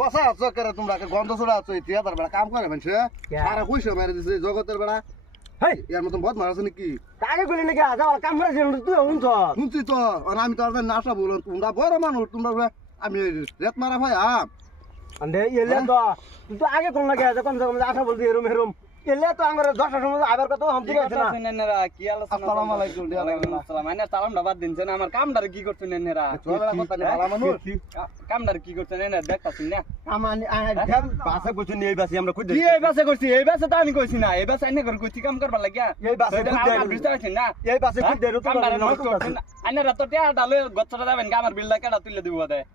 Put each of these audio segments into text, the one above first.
কসা আছো কেরে তোমরা গন্ধ ছোড়া আছো থিয়েটার বেড়া কাম করে মানুষ সারা কুইশ মেরে দিছে জগতের বেড়া আমি এলে তো আমরা 10টা সময় আদার কথা হচ্ছে না নেরা কি আলোচনা আসসালামু আলাইকুম সালাম আপনি সালাম না বাদ দিনছেন আমার কামদার কি করছুন নেরা তোলা কথা না মানু কামদার কি করছুন নেরা দেখছুন না আমি আ পাশে বসে নিই বাছি আমরা কই দিছি এই পাশে কইছি এই পাশে তো আমি কইছি না এই পাশে নাই করে কইছি কাম করবা লাগিয়া এই পাশে না বিচারছেন না এই পাশে কই দের তো ন হয় করেন না নেরা তো ডাল গোছটা দিবেন না আমার বিলটা কাটা তুলে দেবো বাদে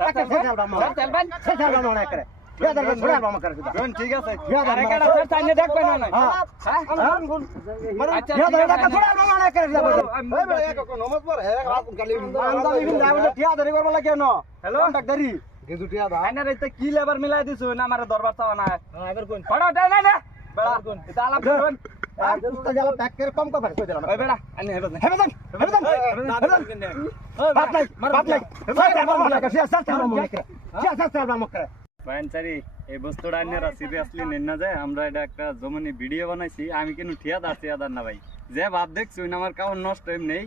আকাল বানাল বানাল ছাই চাল বানাও না করে যা দুন বানাল বানাও করে দুন ঠিক আছে আর কেডা চাইনে দেখব না না হ্যাঁ আর গুন গুন যা দাদা কছাল বানাও না করে যা দাদা ওরে বাবা এক কোন নামাজ পড়া এক রাত কালই বান্দা ইবিন যা বল ঠিক আছে গরম লাগিয়া না হ্যালো কন্ট্রাক ডেরি গেদু টিয়া দা আইনা রইতে কিল একবার মিলাই দিছো না আমার দরবার চাও না না একবার কই ফাটা না না বড় গুন এটা আলাপ গুন আমি কিন্তু ঠিয়া না ভাই যে ভাব দেখছি আমার কাউ নষ্ট নেই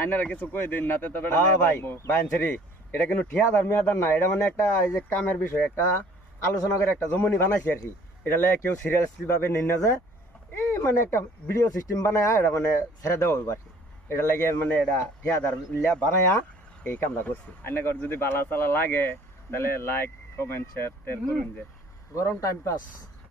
আইনারা কিছু কই দিন না তবে এটা কিন্তু ঠিয়া দাঁড়মি আদার না এটা মানে একটা কামের বিষয় একটা আলোচনা করে একটা জমনি বানাইছি আর কি এটা কেউ সিরিয়াসলি ভাবে নিন না যায় মানে একটা ভিডিও সিস্টেম বানায় এটা মানে ছেড়ে দেওয়া হইব এটা লাগে মানে এটা ঠিয়াদার লিয়া বানায়া এই কামটা করছি আইনে কর যদি বালা চালা লাগে তাহলে লাইক কমেন্ট শেয়ার করুন যে গরম টাইম পাস